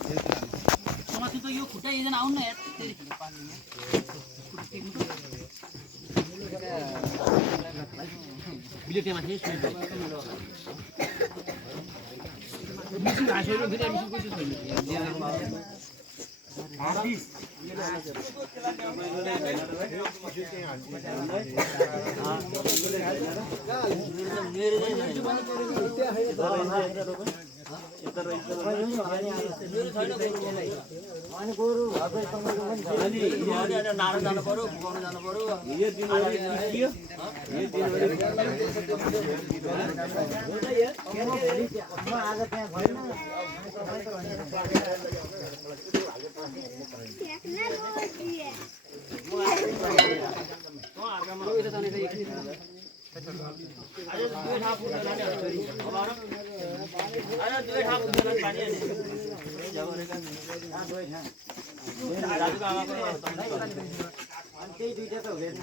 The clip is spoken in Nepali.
समाज तो यो खुट्टा एकजना आउनु न यार तेरी बिले टेमा थिए मिसिङ हासेर फेरि मिसिङ कसो छैन हार्दिस अनि गोरु घरको तपाईँको पनि छ नि अनि नारा जानु पर्यो फुकाउन जानु पर्यो यो दिनभरि के म आज त्यहाँ भएन त्यही दुईटा त हुँदैन